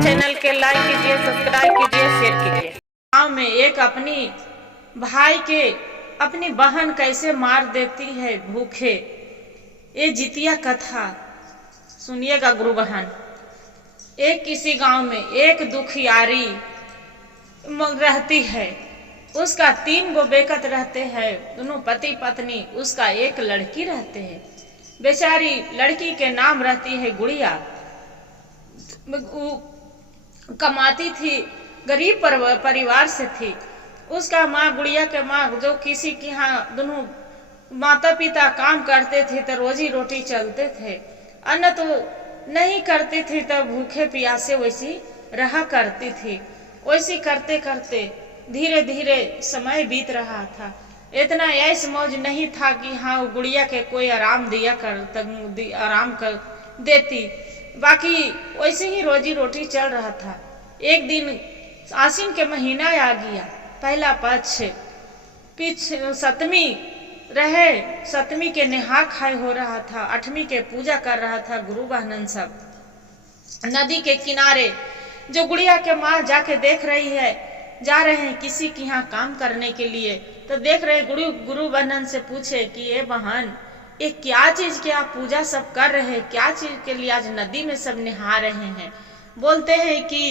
Channel के like कीजिए, subscribe कीजिए, शेयर कीजिए। गाँव में एक अपनी भाई के अपनी बहन कैसे मार देती है भूखे, ये जितिया कथा सुनिएगा गुरु बहन। एक किसी गांव में एक दुखियारी रहती है, उसका 3 गो बेकत रहते हैं, दोनों पति पत्नी, उसका एक लड़की रहते हैं। बेचारी लड़की के नाम रहती है गुड़िया। कमाती थी, गरीब परिवार से थी। उसका माँ, गुड़िया के माँ, जो किसी के यहाँ दोनों माता पिता काम करते थे तो रोजी रोटी चलते थे, अन्न तो नहीं करती थी तो भूखे प्यासे वैसी रहा करती थी। वैसी करते करते धीरे धीरे समय बीत रहा था। इतना ऐश मौज नहीं था कि हाँ गुड़िया के कोई आराम आराम कर देती, बाकी वैसे ही रोजी रोटी चल रहा था। एक दिन आश्विन के महीना आ गया, पहला पक्ष, सप्तमी रहे, सप्तमी के नेहा खाए हो रहा था, 8वीं के पूजा कर रहा था गुरु बहनन सब। नदी के किनारे जो गुड़िया के माँ जाके देख रही है, जा रहे हैं किसी के यहाँ काम करने के लिए, तो देख रहे गुरु बहनन से पूछे कि ये बहन, ये क्या चीज के आप पूजा सब कर रहे हैं, क्या चीज के लिए आज नदी में सब नहा रहे हैं। बोलते हैं कि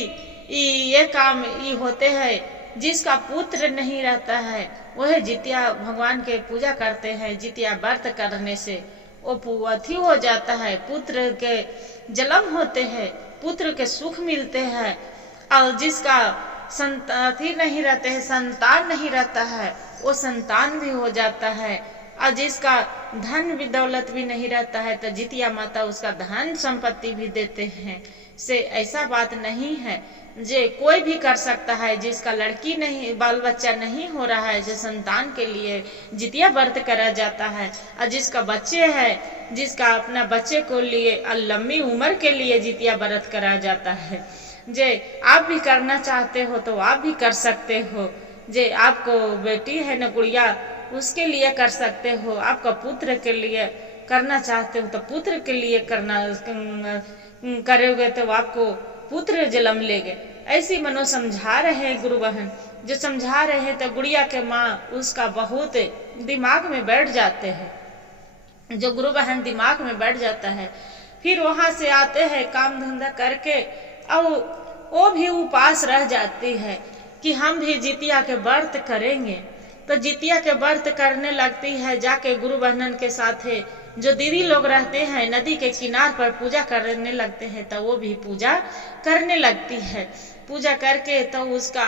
ये काम ये होते हैं, जिसका पुत्र नहीं रहता है वह जितिया भगवान के पूजा करते हैं। जितिया व्रत करने से वो अथी हो जाता है, पुत्र के जन्म होते हैं, पुत्र के सुख मिलते हैं। और जिसका संतान नहीं रहते हैं, संतान नहीं रहता है, वो संतान भी हो जाता है। और जिसका धन भी दौलत भी नहीं रहता है तो जितिया माता उसका धन संपत्ति भी देते हैं। से ऐसा बात नहीं है, जे कोई भी कर सकता है। जिसका लड़की नहीं, बाल बच्चा नहीं हो रहा है, जो संतान के लिए जितिया व्रत करा जाता है। और जिसका बच्चे है, जिसका अपना बच्चे को लिए लंबी उम्र के लिए जितिया व्रत करा जाता है। जे आप भी करना चाहते हो तो आप भी कर सकते हो। जे आपको बेटी है न गुड़िया, उसके लिए कर सकते हो। आपका पुत्र के लिए करना चाहते हो तो पुत्र के लिए करोगे तो आपको पुत्र जन्म लेगे। ऐसी मनो समझा रहे हैं गुरु बहन। जो समझा रहे हैं तो गुड़िया के माँ उसका बहुत दिमाग में बैठ जाते हैं, जो गुरु बहन दिमाग में बैठ जाता है। फिर वहां से आते हैं काम धंधा करके, और वो भी उपास रह जाती है कि हम भी जितिया के व्रत करेंगे। तो जितिया के व्रत करने लगती है, जाके गुरु बहनन के साथ है। जो दीदी लोग रहते हैं नदी के किनार पर पूजा करने लगते हैं, तो वो भी पूजा करने लगती है। पूजा करके तो उसका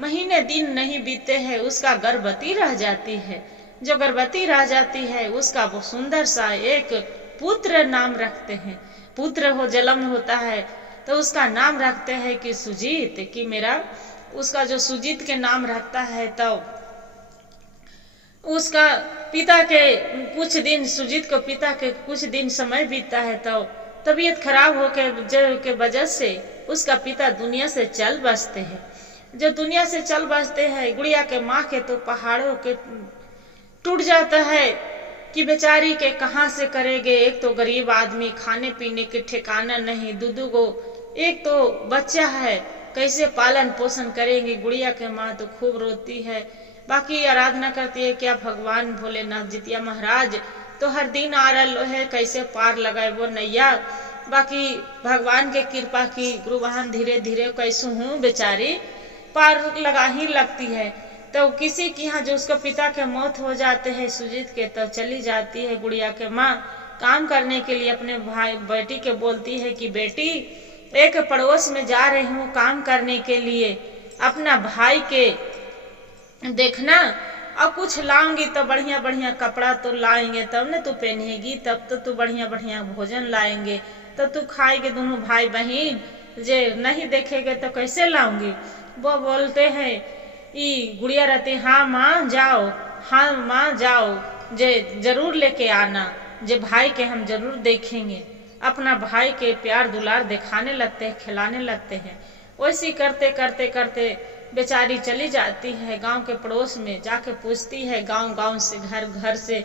महीने दिन नहीं बीते हैं, उसका गर्भवती रह जाती है। जो गर्भवती रह जाती है उसका वो सुंदर सा एक पुत्र नाम रखते हैं। पुत्र हो जन्म होता है तो उसका नाम रखते हैं कि सुजीत, कि मेरा उसका जो सुजीत के नाम रखता है, तो उसका पिता के कुछ दिन, सुजीत को पिता के कुछ दिन समय बीतता है तो तबीयत खराब होकर के वजह से उसका पिता दुनिया से चल बसते हैं। जो दुनिया से चल बसते हैं, गुड़िया के माँ के तो पहाड़ों के टूट जाता है कि बेचारी के कहाँ से करेंगे। एक तो गरीब आदमी, खाने पीने के ठिकाना नहीं, दूध को एक तो बच्चा है, कैसे पालन पोषण करेंगे। गुड़िया के माँ तो खूब रोती है, बाकी आराधना करती है क्या भगवान भोलेनाथ जितिया महाराज तो हर दिन आ रहा है, कैसे पार लगाए वो नैया। बाकी भगवान के कृपा की गुरु बहन धीरे धीरे कैसे हूँ बेचारी पार लगा ही लगती है। तो किसी के यहाँ जो उसका पिता के मौत हो जाते हैं सुजीत के, तो चली जाती है गुड़िया के माँ काम करने के लिए। अपने भाई बेटी के बोलती है कि बेटी, एक पड़ोस में जा रही हूँ काम करने के लिए, अपना भाई के देखना, और कुछ लाऊंगी तो बढ़िया बढ़िया कपड़ा तो लाएंगे, तब न तू पहनेगी, तब तो तू बढ़िया बढ़िया भोजन लाएंगे, तो तू खाएंगे दोनों भाई बहन। जे नहीं देखेंगे तो कैसे लाऊंगी। वो बोलते हैं, ई गुड़िया रहती, हाँ माँ जाओ, हाँ माँ जाओ, जे जरूर लेके आना, जे भाई के हम जरूर देखेंगे। अपना भाई के प्यार दुलार दिखाने लगते हैं, खिलाने लगते हैं। वैसी करते करते करते बेचारी चली जाती है गांव के पड़ोस में, जाके पूछती है गांव गांव से, घर घर से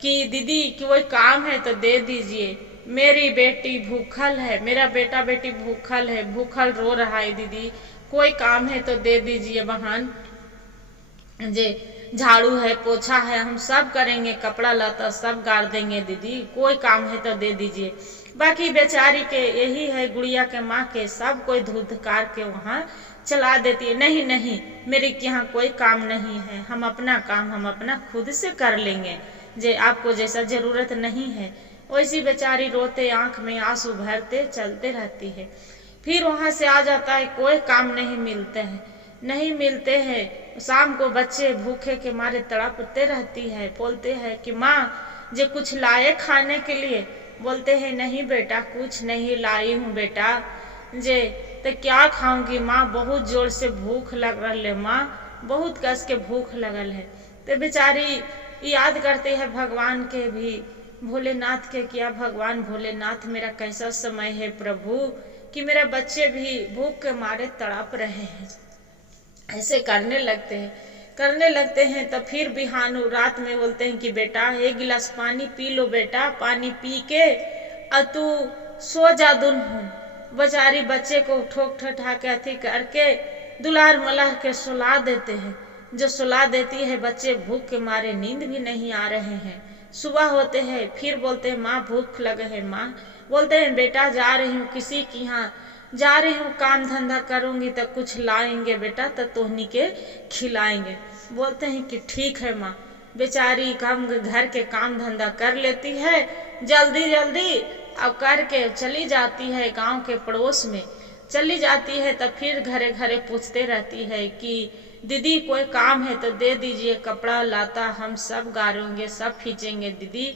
कि दीदी कि कोई काम है तो दे दीजिए, मेरी बेटी भूखल है, मेरा बेटा बेटी भूखल है, भूखल रो रहा है दीदी, कोई काम है तो दे दीजिए बहन। जे झाड़ू है, पोछा है, हम सब करेंगे, कपड़ा लता सब गाड़ देंगे दीदी, कोई काम है तो दे दीजिए। बाकी बेचारी के यही है, गुड़िया के माँ के सब कोई धुधकार के वहाँ चला देती है। नहीं नहीं, मेरे यहाँ कोई काम नहीं है, हम अपना काम हम अपना खुद से कर लेंगे, जे आपको जैसा जरूरत नहीं है। वैसी बेचारी रोते आंख में आंसू भरते चलते रहती है। फिर वहां से आ जाता है, कोई काम नहीं मिलते हैं, नहीं मिलते हैं। शाम को बच्चे भूखे के मारे तड़पते रहती है, बोलते हैं कि माँ जे कुछ लाए खाने के लिए। बोलते हैं नहीं बेटा, कुछ नहीं लाई हूँ बेटा, जे तो क्या खाऊंगी माँ, बहुत जोर से भूख लग रहा है माँ, बहुत कस के भूख लगल है। तो बेचारी याद करते हैं भगवान के भी, भोलेनाथ के, किया भगवान भोलेनाथ मेरा कैसा समय है प्रभु, कि मेरा बच्चे भी भूख के मारे तड़प रहे हैं। ऐसे करने लगते हैं तो फिर बिहान रात में बोलते हैं कि बेटा एक गिलास पानी पी लो बेटा, पानी पी के तू सो जा दुल्हन। बेचारी बच्चे को ठोक ठठा के अथी करके दुलार मलार के सुला देते हैं। जो सुला देती है, बच्चे भूख के मारे नींद भी नहीं आ रहे हैं। सुबह होते हैं, फिर बोलते हैं माँ भूख लगे है माँ। बोलते हैं बेटा जा रही हूँ किसी की यहाँ, जा रही हूँ काम धंधा करूंगी तो कुछ लाएंगे बेटा, तो तोहनी के खिलाएंगे। बोलते हैं कि ठीक है माँ। बेचारी काम घर के काम धंधा कर लेती है जल्दी जल्दी, अब करके चली जाती है गांव के पड़ोस में चली जाती है। तब फिर घरे घरे पूछते रहती है कि दीदी कोई काम है तो दे दीजिए, कपड़ा लाता हम सब गाड़ेंगे सब खींचेंगे दीदी,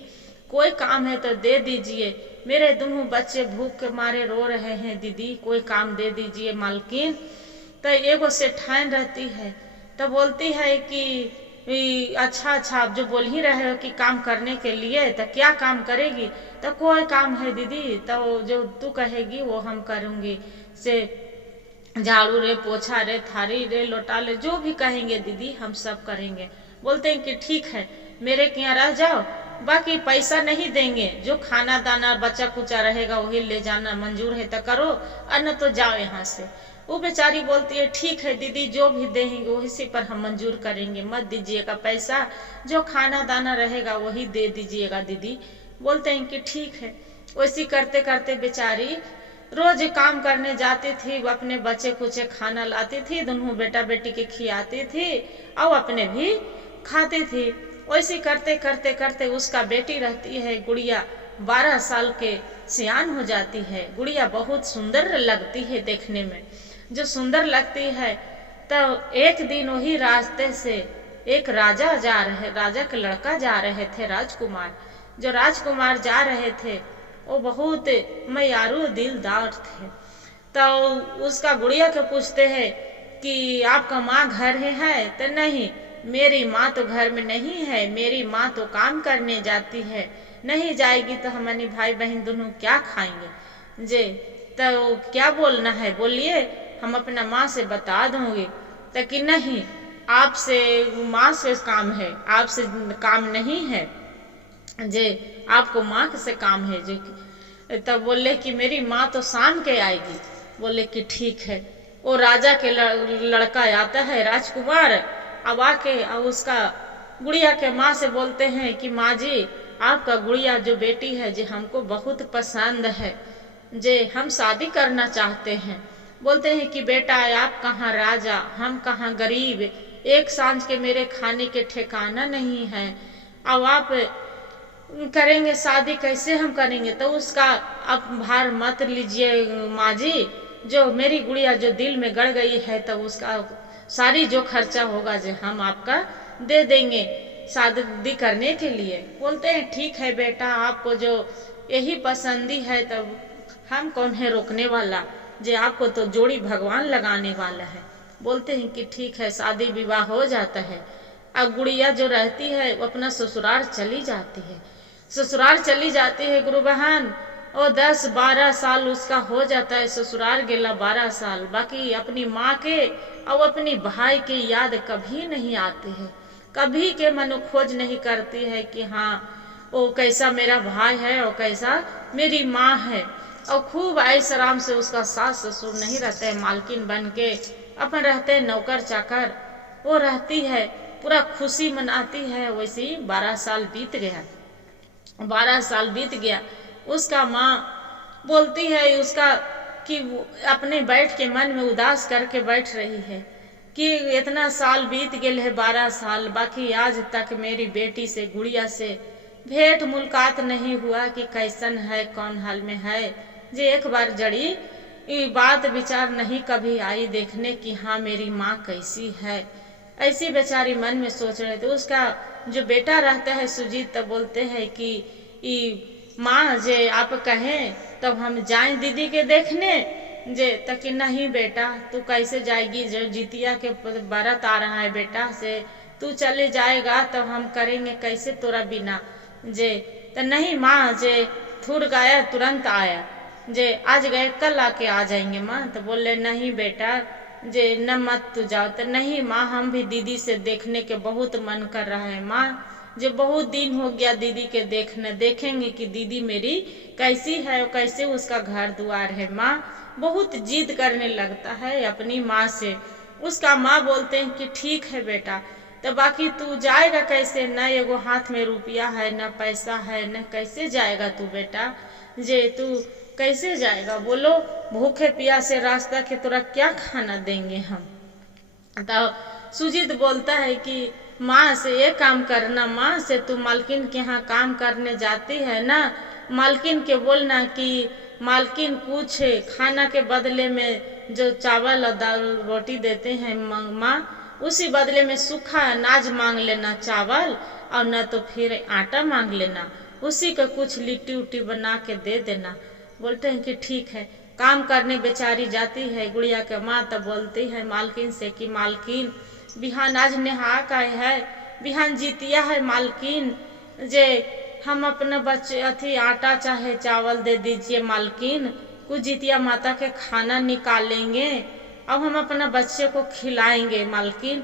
कोई काम है तो दे दीजिए, मेरे दोनों बच्चे भूख के मारे रो रहे हैं दीदी, कोई काम दे दीजिए मालकिन। तो एगो सेठान रहती है, तो बोलती है कि अच्छा आप जो बोल ही रहे हो कि काम करने के लिए, तो क्या काम करेगी। तो कोई काम है दीदी, तो जो तू कहेगी वो हम करूंगी, से झाड़ू रे, पोछा रे, थारी रे, लोटा ले, जो भी कहेंगे दीदी हम सब करेंगे। बोलते हैं कि ठीक है मेरे के यहाँ रह जाओ, बाकी पैसा नहीं देंगे, जो खाना दाना बच्चा कुचा रहेगा वही ले जाना, मंजूर है तो करो और न तो जाओ यहाँ से। वो बेचारी बोलती है ठीक है दीदी, जो भी देंगे वही पर हम मंजूर करेंगे, मत दीजिएगा पैसा, जो खाना दाना रहेगा वही दे दीजिएगा दीदी। बोलते हैं कि ठीक है। वैसी करते करते बेचारी रोज काम करने जाती थी, अपने बच्चे कुचे खाना लाती थी, दोनों बेटा बेटी के खिलाती थी और अपने भी खाती थी। वैसे करते करते करते उसका बेटी रहती है गुड़िया, 12 साल के सियान हो जाती है। गुड़िया बहुत सुंदर लगती है देखने में, जो सुंदर लगती है। तो एक दिन वही रास्ते से एक राजा के लड़का जा रहे थे, राजकुमार। जो राजकुमार जा रहे थे वो बहुत मयारू दिलदार थे। तो उसका गुड़िया के पूछते हैं कि आपका माँ घर है? तो नहीं, मेरी माँ तो घर में नहीं है, मेरी माँ तो काम करने जाती है, नहीं जाएगी तो हमारे भाई बहन दोनों क्या खाएंगे जे। तो क्या बोलना है बोलिए, हम अपना माँ से बता दूंगी। तो कि नहीं, आपसे माँ से काम है, आपसे काम नहीं है जे, आपको माँ से काम है जो। तब बोले कि मेरी माँ तो शाम के आएगी। बोले कि ठीक है। वो राजा के लड़का आता है, राजकुमार, अब आके अब उसका गुड़िया के माँ से बोलते हैं कि माँ जी, आपका गुड़िया जो बेटी है जी हमको बहुत पसंद है जे, हम शादी करना चाहते हैं। बोलते हैं कि बेटा आप कहाँ राजा, हम कहाँ गरीब, एक सांझ के मेरे खाने के ठिकाना नहीं है, अब आप करेंगे शादी कैसे हम करेंगे। तो उसका आप भार मत लीजिए माँ जी, जो मेरी गुड़िया जो दिल में गड़ गई है तो उसका सारी जो खर्चा होगा जो हम आपका दे देंगे शादी करने के लिए। बोलते हैं ठीक है बेटा, आपको जो यही पसंदी है तो हम कौन है रोकने वाला, जे आपको तो जोड़ी भगवान लगाने वाला है। बोलते हैं कि ठीक है, शादी विवाह हो जाता है। अब गुड़िया जो रहती है वो अपना ससुराल चली जाती है, ससुराल चली जाती है गुरु बहन। और 10-12 साल उसका हो जाता है, ससुराल गेला 12 साल, बाकी अपनी माँ के और अपनी भाई की याद कभी नहीं आती है, कभी के मनो खोज नहीं करती है कि हाँ वो कैसा मेरा भाई है और कैसा मेरी माँ है। और खूब ऐश आराम से उसका सास ससुर नहीं रहते हैं, मालकिन बन के अपन रहते हैं नौकर चाकर, वो रहती है पूरा खुशी मनाती है। वैसे ही 12 साल बीत गया। 12 साल बीत गया। उसका माँ बोलती है उसका कि अपने बैठ के मन में उदास करके बैठ रही है कि इतना साल बीत गए है, 12 साल, बाकी आज तक मेरी बेटी से गुड़िया से भेंट मुलाकात नहीं हुआ कि कैसन है, कौन हाल में है। जे एक बार जड़ी बात विचार नहीं कभी आई देखने की हाँ मेरी माँ कैसी है। ऐसी बेचारी मन में सोच रहे थे। उसका जो बेटा रहता है सुजीत तब बोलते हैं कि माँ जे आप कहें तब हम जाएं दीदी के देखने। जे तक नहीं बेटा तू कैसे जाएगी, जो जितिया के व्रत आ रहा है बेटा से तू चले जाएगा तब हम करेंगे कैसे तोरा बिना। जे तो नहीं माँ, जे थूर गया तुरंत आया, जे आज गए कल आके आ जाएंगे माँ। तो बोले नहीं बेटा जे न मत तू जाओ। तो नहीं माँ, हम भी दीदी से देखने के बहुत मन कर रहा है माँ, जो बहुत दिन हो गया दीदी के देखने, देखेंगे कि दीदी मेरी कैसी है और कैसे उसका घर द्वार है। माँ बहुत जिद करने लगता है अपनी माँ से। उसका माँ बोलते हैं कि ठीक है बेटा, तो बाकी तू जाएगा कैसे, न एगो हाथ में रुपया है न पैसा है, न कैसे जाएगा तू बेटा, जे तू कैसे जाएगा, बोलो भूखे प्यासे रास्ता के तोरा क्या खाना देंगे हम। तो सुजीत बोलता है कि माँ से ये काम करना, माँ से तू मालकिन के यहाँ काम करने जाती है ना, मालकिन के बोलना कि मालकिन कुछ खाना के बदले में जो चावल और दाल रोटी देते हैं माँ, उसी बदले में सूखा अनाज मांग लेना, चावल, और न तो फिर आटा मांग लेना, उसी का कुछ लिट्टी उट्टी बना के दे देना। बोलते हैं कि ठीक है। काम करने बेचारी जाती है गुड़िया के माँ, तब बोलती है मालकिन से कि मालकिन बिहान आज नेहा का है, बिहान जितिया है मालकिन, जे हम अपने बच्चे अथी आटा चाहे चावल दे दीजिए मालकिन, कुछ जितिया माता के खाना निकालेंगे अब हम अपना बच्चे को खिलाएंगे मालकिन।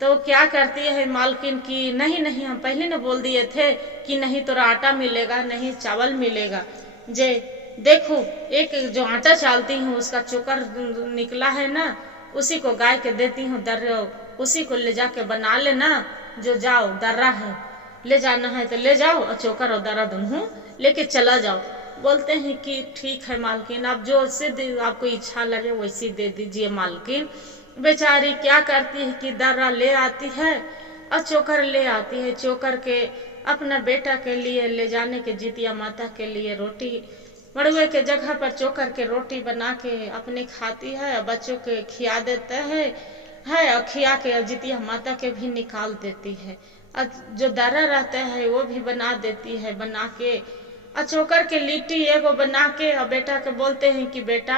तो क्या करती है मालकिन की नहीं नहीं, हम पहले न बोल दिए थे कि नहीं तोरा आटा मिलेगा नहीं चावल मिलेगा। जे देखो एक जो आटा चालती हूँ उसका चोकर निकला है ना, उसी को गाय के देती हूँ, दर्रा उसी को ले जाके बना लेना, जो जाओ दर्रा है ले जाना है तो ले जाओ, और चोकर और दर्रा दोनों लेके चला जाओ। बोलते हैं कि ठीक है मालकिन, आप जो से आपको इच्छा लगे वैसी दे दीजिए मालकिन। बेचारी क्या करती है कि दर्रा ले आती है और चोकर ले आती है, चोकर के अपना बेटा के लिए ले जाने के जितिया माता के लिए रोटी मड़ुए के जगह पर चोकर के रोटी बना के अपने खाती है और बच्चों के खिया देते है और खिया के जितिया माता के भी निकाल देती है, और जो दर्रा रहता है वो भी बना देती है, बना के और चोकर के लिट्टी एगो बना के और बेटा के बोलते हैं कि बेटा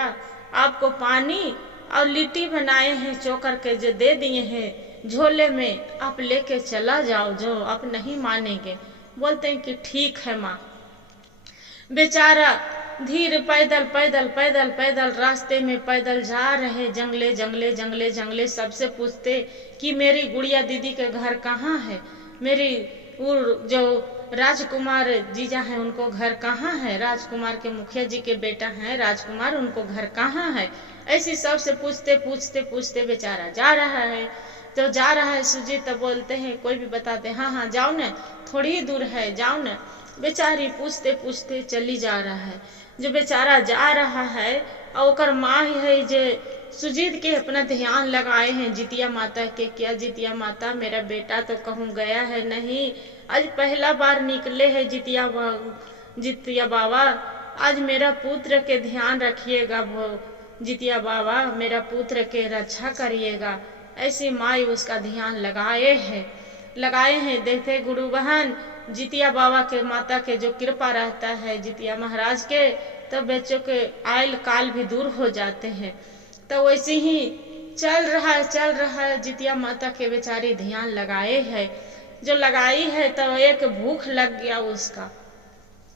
आपको पानी और लिट्टी बनाए हैं चोकर के जो दे दिए हैं झोले में, आप लेके चला जाओ, जो आप नहीं मानेंगे। बोलते हैं कि ठीक है माँ। बेचारा धीरे पैदल पैदल पैदल पैदल रास्ते में पैदल जा रहे, जंगले जंगले जंगले जंगले, सबसे पूछते कि मेरी गुड़िया दीदी के घर कहाँ है, मेरी जो राजकुमार जीजा है उनको घर कहाँ है, राजकुमार के मुखिया जी के बेटा है राजकुमार, उनको घर कहाँ है। ऐसी सबसे पूछते पूछते पूछते बेचारा जा रहा है। तो जा रहा है सुजीत तो बोलते हैं कोई भी बताते हाँ हाँ जाओ न, थोड़ी ही दूर है जाओ न। बेचारी पूछते पूछते चली जा रहा है। जो बेचारा जा रहा है और ओकर माँ ही है जे सुजीत के अपना ध्यान लगाए हैं जितिया माता के, क्या जितिया माता मेरा बेटा तो कहूँ गया है नहीं, आज पहला बार निकले है जितिया बाबा, आज मेरा पुत्र के ध्यान रखिएगा जितिया बाबा, मेरा पुत्र के रक्षा करिएगा। ऐसी माई उसका ध्यान लगाए हैं। देखते गुरु बहन जितिया बाबा के माता के जो कृपा रहता है जितिया महाराज के, तो बच्चों के आयल काल भी दूर हो जाते हैं। तो वैसे ही चल रहा है जितिया माता के बेचारी ध्यान लगाए है, जो लगाई है तो एक भूख लग गया उसका,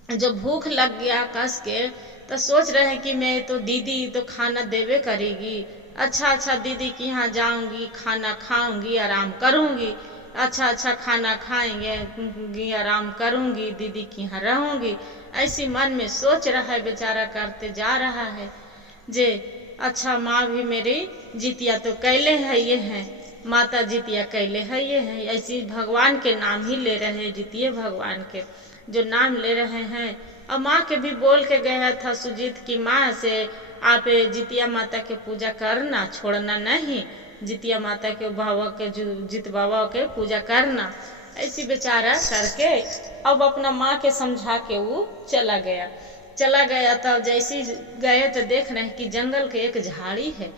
जो भूख लग गया कस के, तो सोच रहे हैं कि मैं तो दीदी तो खाना देवे करेगी, अच्छा दीदी के यहाँ जाऊंगी, खाना खाऊंगी, आराम करूंगी, अच्छा खाना खाएंगे, आराम करूंगी, दीदी के यहाँ रहूंगी। ऐसी मन में सोच रहा है, बेचारा करते जा रहा है जे अच्छा माँ भी मेरी जितिया तो कैले है ये हैं, माता जितिया कैले है ये हैं। ऐसी भगवान के नाम ही ले रहे हैं, जितिए भगवान के जो नाम ले रहे हैं। और माँ के भी बोल के गया था सुजीत की माँ से आप जितिया माता के पूजा करना, छोड़ना नहीं, जितिया माता के बाबा के जित बाबा के पूजा करना। ऐसी बेचारा करके अब अपना माँ के समझा के वो चला गया। तो जैसे गए तो देख रहे हैं कि जंगल के एक झाड़ी है।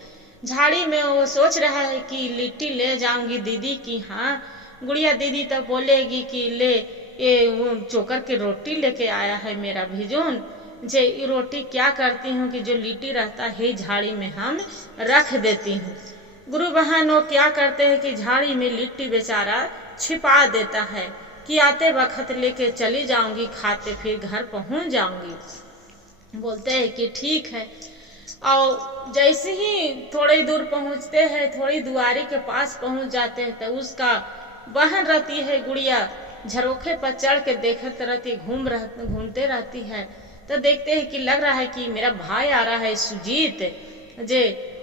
झाड़ी में वो सोच रहा है कि लिट्टी ले जाऊंगी दीदी की। हाँ गुड़िया दीदी तो बोलेगी कि ले ये वो चोकर की रोटी लेके आया है मेरा भिजोन, जे ये रोटी क्या करती हूँ कि जो लिट्टी रहता है झाड़ी में हम रख देती हूँ। गुरु बहन वो क्या करते हैं कि झाड़ी में लिट्टी बेचारा छिपा देता है कि आते वक्त लेके चली जाऊंगी, खाते फिर घर पहुंच जाऊंगी। बोलते हैं कि ठीक है। और जैसे ही थोड़ी दूर पहुंचते हैं, थोड़ी दुआरी के पास पहुंच जाते हैं, तो उसका बहन रहती है गुड़िया झरोखे पर चढ़ के देखते रहती, घूमते रहती है। तो देखते हैं कि लग रहा है कि मेरा भाई आ रहा है सुजीत। जे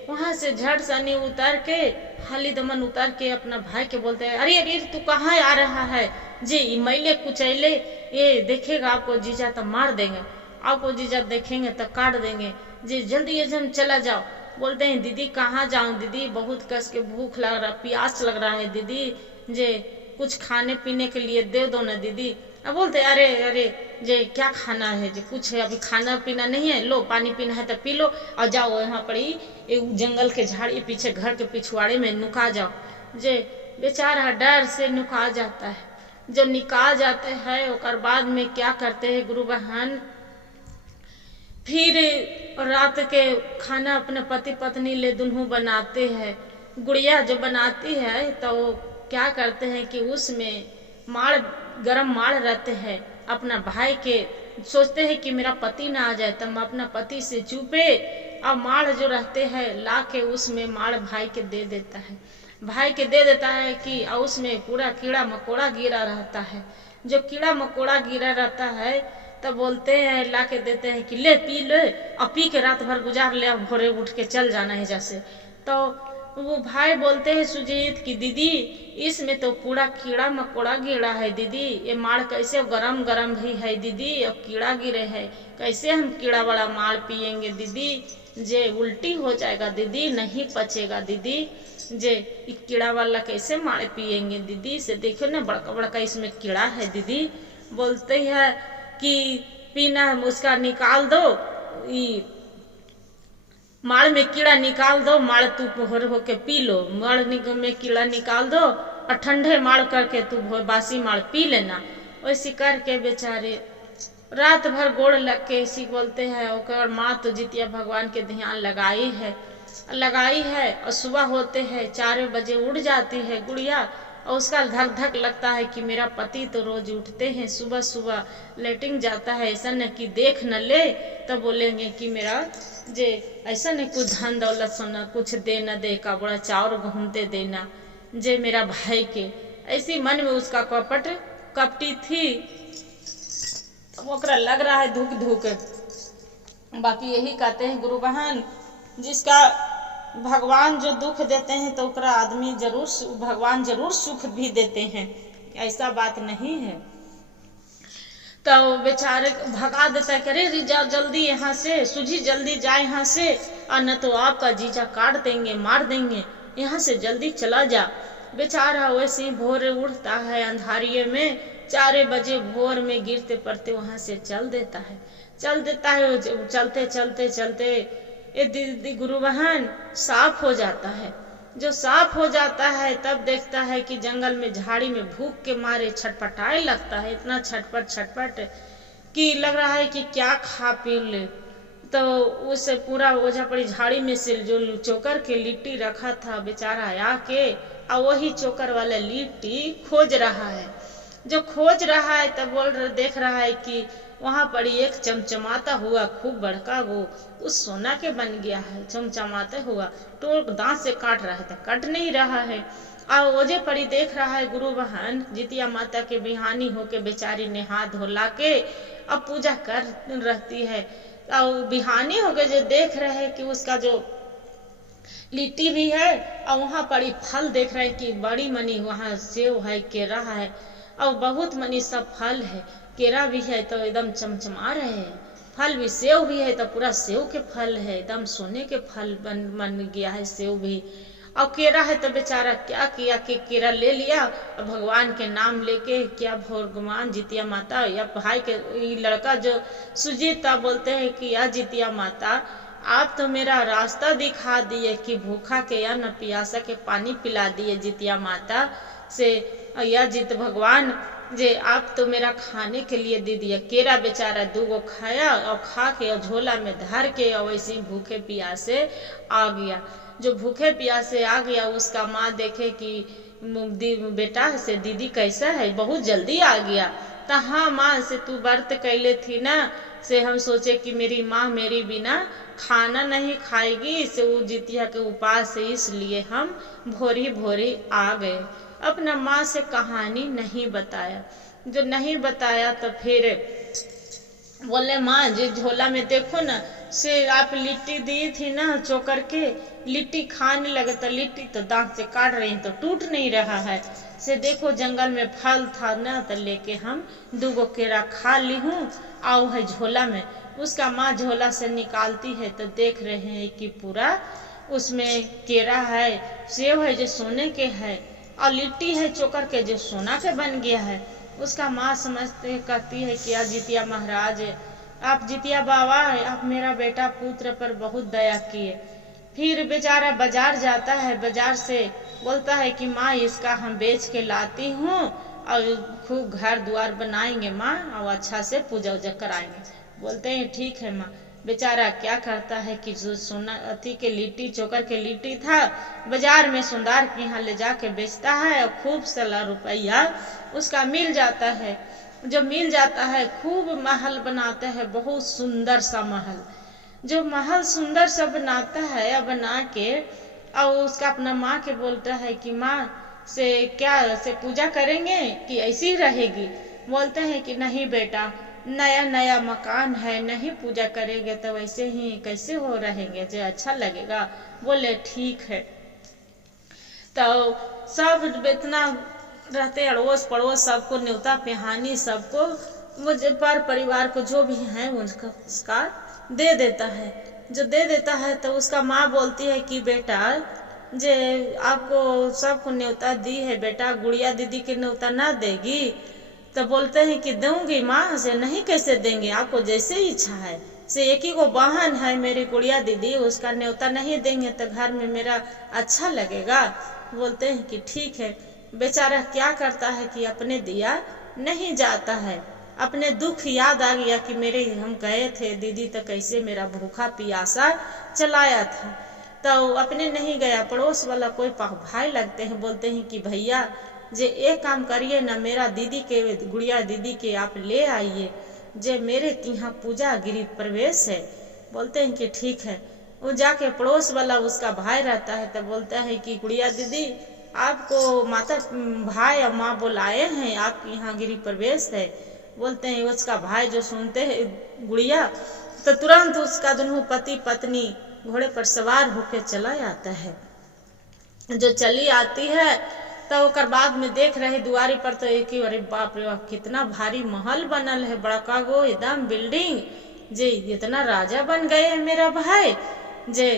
वहां से झट सनी उतर के हाली दमन उतर के अपना भाई के बोलते हैं, अरे अरे तू कहाँ आ रहा है जी, मैले कुचैले ये देखेगा आपको जीजा तो मार देंगे, आपको जीजा देखेंगे तो काट देंगे जी, जल्दी हम चला जाओ। बोलते हैं दीदी कहाँ जाऊं दीदी, बहुत कस के भूख लग रहा, प्यास लग रहा है दीदी, जे कुछ खाने पीने के लिए दे दो ना दीदी। अब बोलते अरे अरे जे क्या खाना है, जे कुछ है अभी खाना पीना नहीं है, लो पानी पीना है तो पी लो और जाओ यहाँ पर ही जंगल के झाड़ी पीछे घर के पिछवाड़े में नुका जाओ। जे बेचारा डर से नुका जाता है। जो निकाल जाते हैं और बाद में क्या करते हैं गुरु बहन, फिर रात के खाना अपने पति पत्नी ले दुनू बनाते हैं। गुड़िया जो बनाती है तो क्या करते हैं कि उसमें गरम माड़ रहते हैं, अपना भाई के सोचते हैं कि मेरा पति ना आ जाए, तब अपना पति से चुपे और माड़ जो रहते हैं ला के उसमें माड़ भाई के दे देता है कि उसमें पूरा कीड़ा मकोड़ा गिरा रहता है। जो कीड़ा मकोड़ा गिरा रहता है तब बोलते हैं ला के देते हैं कि ले पी ले और पी के रात भर गुजार ले, और भोरे उठ के चल जाना है जैसे। तो वो भाई बोलते हैं सुजीत की दीदी इसमें तो पूरा कीड़ा मकोड़ा गिरा है दीदी, ये माड़ कैसे गरम गरम भी है दीदी, अब कीड़ा गिरे है, कैसे हम कीड़ा वाला माड़ पियेंगे दीदी, जे उल्टी हो जाएगा दीदी, नहीं पचेगा दीदी, जे कीड़ा वाला कैसे माड़ पियेंगे दीदी, से देखो ना बड़का बड़का इसमें कीड़ा है दीदी। बोलते है कि पीना है उसका निकाल दो, माड़ में कीड़ा निकाल दो, माड़ तू भोर होके पी लो, माड़ में कीड़ा निकाल दो और ठंडे माड़ करके तू बासी माड़ पी लेना। वैसी करके बेचारे रात भर गोड़ लग के ऐसी बोलते हैं। और माँ तो जितिया भगवान के ध्यान लगाई है और सुबह होते हैं 4 बजे उठ जाती है गुड़िया, और उसका धक धक लगता है कि मेरा पति तो रोज उठते हैं सुबह सुबह लेटिंग जाता है, ऐसा न कि देख न ले तो बोलेंगे कि मेरा जे ऐसा नहीं कुछ धन दौलत सोना कुछ दे न दे, का बड़ा चाउर घूमते देना जे मेरा भाई के। ऐसी मन में उसका कपटी थी, तो ओकरा लग रहा है धुक धुक। बाकी यही कहते हैं गुरु बहन, जिसका भगवान जो दुख देते हैं तो ओकरा आदमी भगवान जरूर सुख भी देते हैं, ऐसा बात नहीं है। तो बेचारे भगा देता है, करे जा जल्दी यहाँ से, सूझी जल्दी जाए यहाँ से, और न तो आपका जीजा काट देंगे मार देंगे, यहाँ से जल्दी चला जा। बेचारा वैसे ही भोर उठता है अंधारिये में, 4 बजे भोर में गिरते पड़ते वहां से चल देता है। चलते ये दीदी गुरु बहन साफ हो जाता है। जो साफ हो जाता है तब देखता है कि जंगल में झाड़ी में भूख के मारे छटपटाए लगता है, इतना छटपट कि लग रहा है कि क्या खा पी ले। तो उसे पूरा ओझा पड़ी झाड़ी में से जो चोकर के लिट्टी रखा था बेचारा आके और वही चोकर वाला लिट्टी खोज रहा है। जो खोज रहा है तब देख रहा है कि वहां पर एक चमचमाता हुआ खूब बड़का वो उस सोना के बन गया है, चमचमाता हुआ तो दांत से काट रहा था, कट नहीं रहा है। और ओझे पड़ी देख रहा है गुरु बहन जितिया माता के बिहानी होके बेचारी ने हाथ धोला के अब पूजा कर रहती है। और बिहानी हो गए जो देख रहे हैं कि उसका जो लिट्टी भी है और वहाँ बड़ी फल देख रहे हैं कि बड़ी मनी वहाँ सेव है, केरा है और बहुत मनी सब फल है। केरा भी है तो एकदम चमचमा रहे हैं, फल भी, सेव भी है तो पूरा सेव के फल है, एकदम सोने के फल बन गया है सेव भी। और केरा है तो बेचारा क्या किया कि केरा ले लिया और भगवान के नाम लेके क्या भगवान जितिया माता या भाई के लड़का जो सुजीत था बोलते हैं कि या जितिया माता आप तो मेरा रास्ता दिखा दिए कि भूखा के या न प्यासा के पानी पिला दिए जितिया माता से, या जित भगवान जे आप तो मेरा खाने के लिए दे दिया। केरा बेचारा 2 खाया और खा के और झोला में धर के और वैसे ही भूखे प्यासे आ गया। जो भूखे प्यासे आ गया उसका माँ देखे कि बेटा से दीदी कैसा है, बहुत जल्दी आ गया। तो हाँ माँ से तू व्रत कैले थी ना, से हम सोचे कि मेरी माँ मेरी बिना खाना नहीं खाएगी, से वो जितिया के उपास से इसलिए हम भोरी भोरी आ गए। अपना माँ से कहानी नहीं बताया। जो नहीं बताया तो फिर बोले माँ जी झोला में देखो ना, से आप लिट्टी दी थी ना चोकर के, लिट्टी खाने लगे तो लिट्टी तो दांत से काट रही तो टूट नहीं रहा है। से देखो जंगल में फल था ना तो लेके हम 2 केरा खा ली हूँ, आओ है झोला में। उसका माँ झोला से निकालती है तो देख रहे हैं कि पूरा उसमें केरा है, सेव है जो सोने के है और लिट्टी है चोकर के जो सोना के बन गया है। उसका माँ समझते कहती है कि जितिया महाराज आप जितिया बाबा आप मेरा बेटा पुत्र पर बहुत दया किए। फिर बेचारा बाजार जाता है, बाजार से बोलता है कि माँ इसका हम बेच के लाती हूँ और खूब घर द्वार बनाएंगे माँ और अच्छा से पूजा उजा कराएंगे। बोलते हैं ठीक है माँ। बेचारा क्या करता है कि जो सोना अति के लिट्टी चोकर के लिट्टी था बाजार में सुंदर के यहाँ ले जाके बेचता है और खूब सारा रुपया उसका मिल जाता है। जो मिल जाता है खूब महल बनाते हैं, बहुत सुंदर सा महल। जो महल सुंदर सा बनाता है और बना के और उसका अपना माँ के बोलता है कि माँ से क्या से पूजा करेंगे कि ऐसी ही रहेगी। बोलते हैं कि नहीं बेटा नया नया मकान है, नहीं पूजा करेंगे तो वैसे ही कैसे हो रहेंगे, जो अच्छा लगेगा। बोले ठीक है। तो सब इतना रहते अड़ोस पड़ोस सबको न्योता पिहानी सबको मुझे पर परिवार को जो भी है उसका दे देता है। जो दे देता है तो उसका माँ बोलती है कि बेटा जे आपको सबको न्योता दी है बेटा, गुड़िया दीदी की न्योता ना देगी। तो बोलते हैं कि दूंगी माँ, से नहीं कैसे देंगे, आपको जैसे इच्छा है। से एक ही को बहन है मेरी गुड़िया दीदी, उसका न्योता नहीं देंगे तो घर में मेरा अच्छा लगेगा। बोलते हैं कि ठीक है। बेचारा क्या करता है कि अपने दिया नहीं जाता है, अपने दुख याद आ गया कि मेरे हम गए थे दीदी तो कैसे मेरा भूखा पियासा चलाया था। तो अपने नहीं गया, पड़ोस वाला कोई भाई लगते हैं, बोलते हैं कि भैया जे एक काम करिए ना, मेरा दीदी के गुड़िया दीदी के आप ले आइए, जे मेरे यहाँ पूजा गृह प्रवेश है। बोलते हैं कि ठीक है। वो जाके पड़ोस वाला उसका भाई रहता है तो बोलता है कि गुड़िया दीदी आपको माता भाई और माँ बुलाए हैं, आपके यहाँ गृह प्रवेश है। बोलते हैं उसका भाई जो सुनते हैं गुड़िया तो तुरंत उसका दोनों पति पत्नी घोड़े पर सवार होकर चला आता है। जो चली आती है तो ओकर बाद में देख रहे दुआरी पर तो एक ही, अरे बाप रे बाप कितना भारी महल बनल है, बड़का गो एकदम बिल्डिंग, जे इतना राजा बन गए हैं मेरा भाई जे।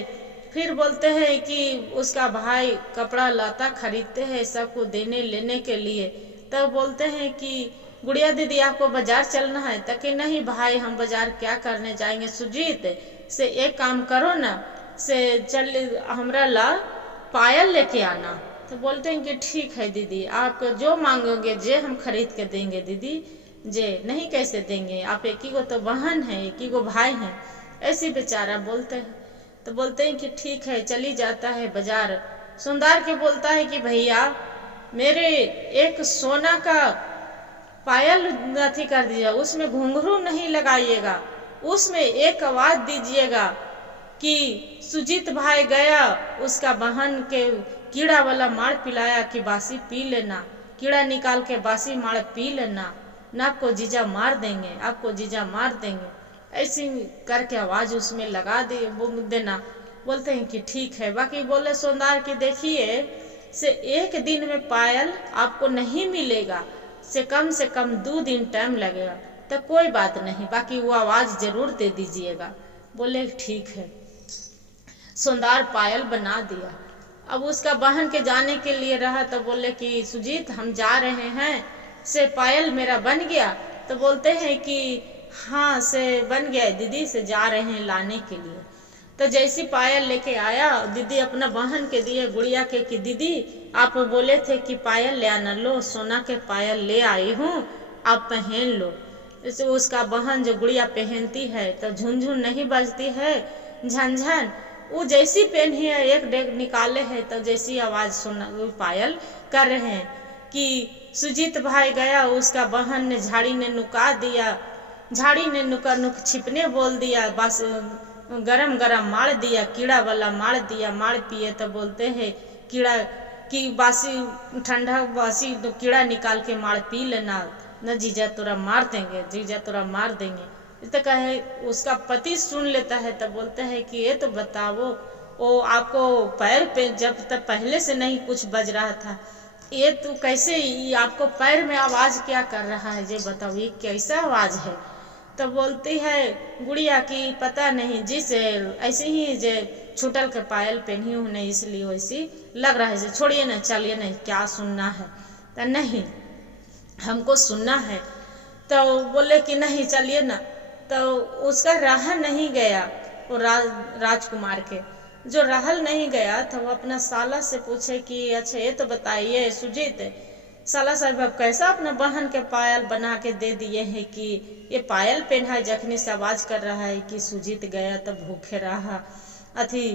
फिर बोलते हैं कि उसका भाई कपड़ा लाता खरीदते हैं सबको देने लेने के लिए। तब बोलते हैं कि गुड़िया दीदी आपको बाजार चलना है, ताकि नहीं भाई हम बाजार क्या करने जाएंगे, सुजीत से एक काम करो ना, से चल हमरा ला पायल लेके आना। तो बोलते हैं कि ठीक है दीदी, आप जो मांगोगे जे हम खरीद के देंगे दीदी, जे नहीं कैसे देंगे, आप एक ही को तो बहन है, एक ही को भाई हैं। ऐसे बेचारा बोलते हैं। तो बोलते हैं कि ठीक है। चली जाता है बाजार, सुंदर के बोलता है कि भैया मेरे एक सोना का पायल अथी कर दीजिए, उसमें घुंघरू नहीं लगाइएगा, उसमें एक आवाज दीजिएगा कि सुजीत भाई गया उसका बहन के कीड़ा वाला मार पिलाया कि बासी पी लेना, कीड़ा निकाल के बासी मार पी लेना। ना आपको जीजा मार देंगे, आपको जीजा मार देंगे, ऐसी करके आवाज उसमें लगा दे वो देना। बोलते हैं कि ठीक है। बाकी बोले सोमदार की देखिए से 1 दिन में पायल आपको नहीं मिलेगा, से कम 2 दिन टाइम लगेगा, तो कोई बात नहीं, बाकी वो आवाज जरूर दे दीजिएगा। बोले ठीक है। सोमदार पायल बना दिया। अब उसका बहन के जाने के लिए रहा तो बोले कि सुजीत हम जा रहे हैं, से पायल मेरा बन गया। तो बोलते हैं कि हाँ से बन गया, दीदी से जा रहे हैं लाने के लिए। तो जैसी पायल लेके आया, दीदी अपना बहन के दिए गुड़िया के कि दीदी आप बोले थे कि पायल ले आना, लो सोना के पायल ले आई हूँ, आप पहन लो। इसे उसका बहन जो गुड़िया पहनती है तो झुनझुन नहीं बजती है, झनझन, वो जैसी पहनी है एक डेग निकाले है तो जैसी आवाज सुना वो पायल कर रहे हैं कि सुजीत भाई गया, उसका बहन ने झाड़ी ने नुका दिया, झाड़ी ने नुका नुक छिपने बोल दिया, बस गरम गरम मार दिया, कीड़ा वाला मार दिया, मार पिए तो बोलते हैं कीड़ा की बासी ठंडा बासी तो कीड़ा निकाल के मार पी लेना, न जीजा तोरा मार देंगे, जीजा तोरा मार देंगे। इस तो कहे उसका पति सुन लेता है तो बोलते हैं कि ये तो बताओ वो आपको पैर पे जब तक पहले से नहीं कुछ बज रहा था, ये तो कैसे आपको पैर में आवाज क्या कर रहा है, ये बताओ ये कैसा आवाज है। तो बोलती है गुड़िया की पता नहीं जिसे ऐसे ही जे छुटल के पायल पहनी हूँ नहीं इसलिए वैसी लग रहा है, छोड़िए ना चलिए नहीं क्या सुनना है। तो नहीं हमको सुनना है। तो बोले कि नहीं चलिए ना। तो उसका रहा नहीं गया, वो राजकुमार के जो रहल नहीं गया था, वो अपना साला से पूछे कि अच्छा ये तो बताइए सुजीत, साला साहब अब कैसा अपना बहन के पायल बना के दे दिए हैं कि ये पायल पहना है, जखनी से आवाज कर रहा है कि सुजीत गया तब भूखे रहा अथी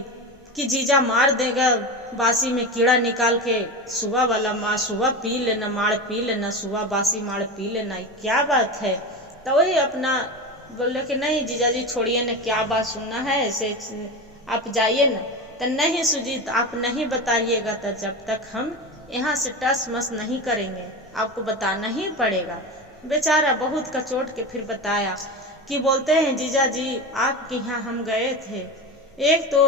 कि जीजा मार देगा, बासी में कीड़ा निकाल के सुबह वाला मार सुबह पी लेना, मार पी लेना, सुबह बासी मार पी लेना, क्या बात है। तो वही अपना बोले कि नहीं जीजा जी छोड़िए ना, क्या बात सुनना है ऐसे आप जाइए ना। तो नहीं सुजीत आप नहीं बताइएगा तो जब तक हम यहाँ से टस मस नहीं करेंगे, आपको बताना ही पड़ेगा। बेचारा बहुत कचोट के फिर बताया कि बोलते हैं जीजा जी आपके यहाँ हम गए थे, एक तो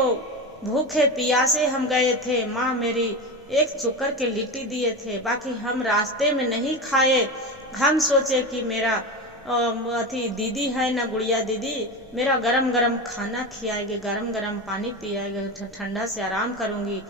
भूखे पियासे हम गए थे, माँ मेरी एक चोकर के लिट्टी दिए थे, बाकी हम रास्ते में नहीं खाए, हम सोचे कि मेरा अथी दीदी है ना गुड़िया दीदी मेरा गरम गरम खाना खिलाएगी, गरम गरम पानी पियाएगी, ठंडा से आराम करूँगी,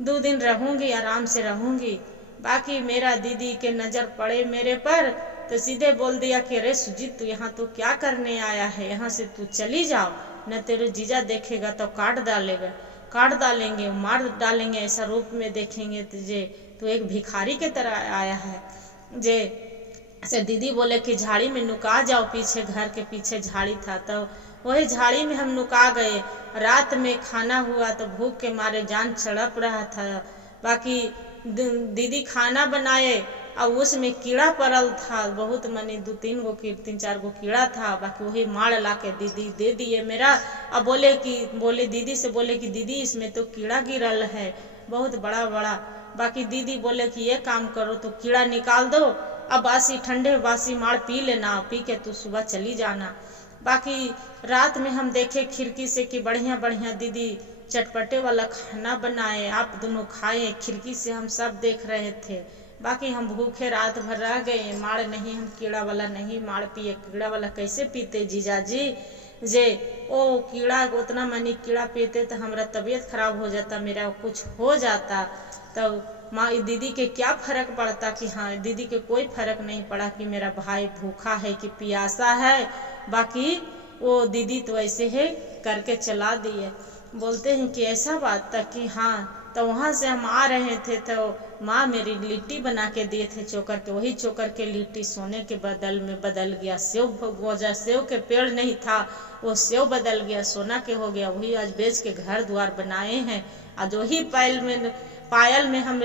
2 दिन रहूँगी आराम से रहूँगी। बाकी मेरा दीदी के नज़र पड़े मेरे पर तो सीधे बोल दिया कि अरे सुजीत तू यहाँ तो क्या करने आया है, यहाँ से तू चली जाओ, न तेरे जीजा देखेगा तो काट डालेंगे मार डालेंगे, ऐसा रूप में देखेंगे तुझे, तो एक भिखारी के तरह आया है। जे से दीदी बोले कि झाड़ी में नुका जाओ, पीछे घर के पीछे झाड़ी था तो वही झाड़ी में हम नुका गए, रात में खाना हुआ तो भूख के मारे जान छड़प रहा था, बाकी दीदी खाना बनाए और उसमें कीड़ा पड़ल था, बहुत मनी 2-3 गो कीड़ा था, बाकी वही मार ला के दीदी दे दिए मेरा। अब बोले दीदी से बोले कि दीदी इसमें तो कीड़ा गिरल है बहुत बड़ा बड़ा, बाकी दीदी बोले कि ये काम करो तो कीड़ा निकाल दो, अब बासी ठंडे बासी मार पी लेना, पी के तू सुबह चली जाना। बाकी रात में हम देखे खिड़की से कि बढ़िया बढ़िया दीदी चटपटे वाला खाना बनाए, आप दोनों खाए, खिड़की से हम सब देख रहे थे, बाकी हम भूखे रात भर रह गए, मार नहीं हम कीड़ा वाला नहीं मार पिए, कीड़ा वाला कैसे पीते जीजा जी, जे ओ कीड़ा उतना मनी कीड़ा पीते तो हमारा तबीयत खराब हो जाता, मेरा कुछ हो जाता, तो माँ दीदी के क्या फर्क पड़ता कि हाँ दीदी के कोई फर्क नहीं पड़ा कि मेरा भाई भूखा है कि प्यासा है, बाकी वो दीदी तो ऐसे ही करके चला दिए। बोलते हैं कि ऐसा बात था कि हाँ, तो वहाँ से हम आ रहे थे तो माँ मेरी लिट्टी बना के दिए थे चोकर के, वही चोकर के लिट्टी सोने के बदल में बदल गया, सेव के पेड़ नहीं था वो सेव बदल गया सोना के हो गया, वही आज बेच के घर द्वार बनाए हैं, आज वही पायल में हम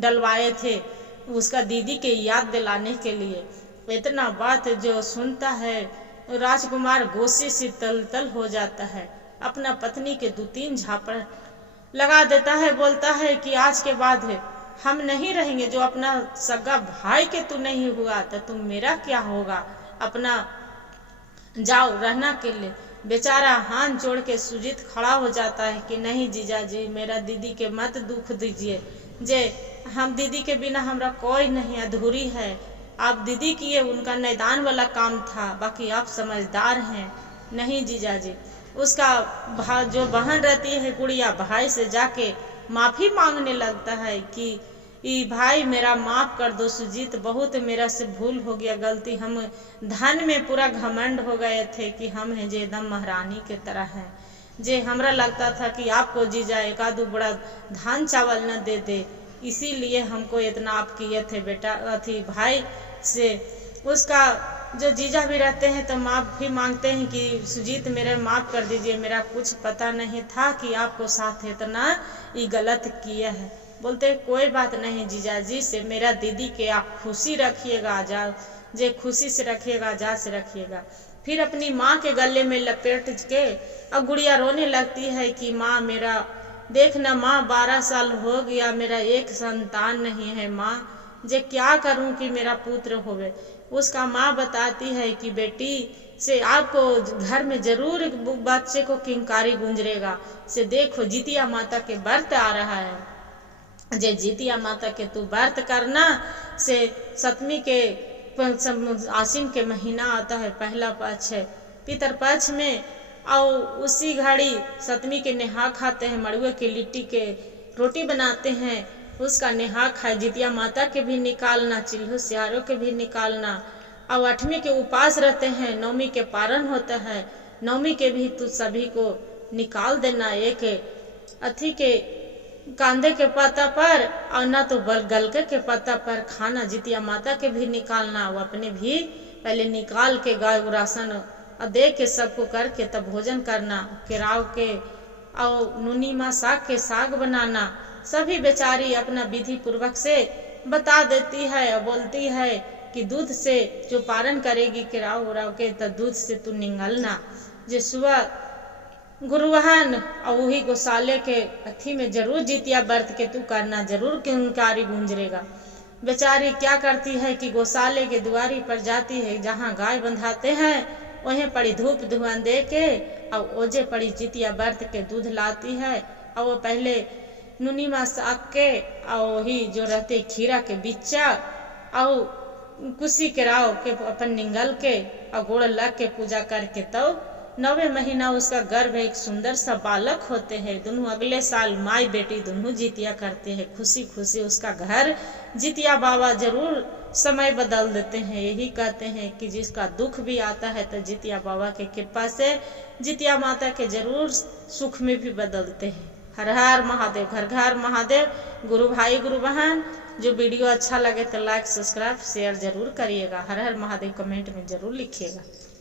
डलवाए थे उसका दीदी के याद दिलाने के लिए। इतना बात जो सुनता है राजकुमार गोसे से तल हो जाता है, अपना पत्नी के 2-3 झापड़ लगा देता है, बोलता है कि आज के बाद हम नहीं रहेंगे, जो अपना सगा भाई के तू नहीं हुआ तो तुम मेरा क्या होगा, अपना जाओ रहना के लिए। बेचारा हाथ जोड़ के सुजीत खड़ा हो जाता है कि नहीं जीजा जी, मेरा दीदी के मत दुख दीजिए, जे हम दीदी के बिना हमरा कोई नहीं, अधूरी है। आप दीदी किए, उनका मैदान वाला काम था, बाकी आप समझदार हैं। नहीं जीजा जी, उसका जो बहन रहती है गुड़िया, भाई से जाके माफी मांगने लगता है कि भाई मेरा माफ कर दो सुजीत, बहुत मेरा से भूल हो गया, गलती, हम धन में पूरा घमंड हो गए थे कि हम हैं जे एकदम महारानी के तरह हैं, जे हमरा लगता था कि आपको जीजा एक आधू बड़ा धान चावल न दे दे, इसीलिए हमको इतना आप किए थे बेटा अथी भाई से। उसका जो जीजा भी रहते हैं तो माफ़ी मांगते हैं कि सुजीत मेरे माफ़ कर दीजिए, मेरा कुछ पता नहीं था कि आपको साथ इतना ये गलत किया है। बोलते कोई बात नहीं जीजा जी, से मेरा दीदी के आप खुशी रखिएगा, जा जे खुशी से रखिएगा, जा से रखिएगा। फिर अपनी माँ के गले में लपेट के अब गुड़िया रोने लगती है कि माँ मेरा देखना, माँ 12 साल हो गया, मेरा एक संतान नहीं है माँ, जे क्या करूं कि मेरा पुत्र होवे। उसका माँ बताती है कि बेटी से आपको घर में जरूर बच्चे को किंकारी गुंजरेगा, से देखो जितिया माता के व्रत आ रहा है, जे जितिया माता के तू व्रत करना, से सप्तमी के आसिन के महीना आता है, पहला पक्ष है पितर पक्ष में, और उसी घड़ी सप्तमी के नेहा खाते हैं, मड़ुए की लिट्टी के रोटी बनाते हैं, उसका नेहा खाए, जितिया माता के भी निकालना, चिल्हो सियारों के भी निकालना, और 8वीं के उपास रहते हैं, 9वीं के पारण होता है, 9वीं के भी तू सभी को निकाल देना, एक अथी के कांदे के पत्ता पर और ना तो गलके के पत्ता पर खाना, जितिया माता के भी निकालना, वो अपने भी पहले निकाल के गाय राशन और दे के सबको करके तब भोजन करना, केराव के और नूनी माँ साग के साग बनाना, सभी बेचारी अपना विधि पूर्वक से बता देती है और बोलती है कि दूध से जो पारण करेगी केराव उराव के, तो दूध से तू निगलना, जे सुबह गुरुवाहन और वही गौशाले के अथी में जरूर जितिया व्रत के तू करना, जरूर किंकारी गुंजरेगा। बेचारी क्या करती है कि गौशाले के दुआरी पर जाती है, जहाँ गाय बंधाते हैं वहीं पड़ी धूप धुआं दे के और ओजे पड़ी जितिया व्रत के दूध लाती है, और वो पहले नूनी माँ साग के और वही जो रहते खीरा के बिच्चा और कुशी के राव के अपन निंगल के और गोड़ लग के पूजा करके तो 9वें महीना उसका गर्भ एक सुंदर सा बालक होते हैं। दोनों अगले साल माई बेटी दोनों जितिया करते हैं, खुशी खुशी उसका घर जितिया बाबा जरूर समय बदल देते हैं। यही कहते हैं कि जिसका दुख भी आता है तो जितिया बाबा के कृपा से जितिया माता के जरूर सुख में भी बदलते हैं। हर हर महादेव, घर घर महादेव। गुरु भाई गुरु बहन, जो वीडियो अच्छा लगे तो लाइक सब्सक्राइब शेयर जरूर करिएगा। हर हर महादेव कमेंट में जरूर लिखिएगा।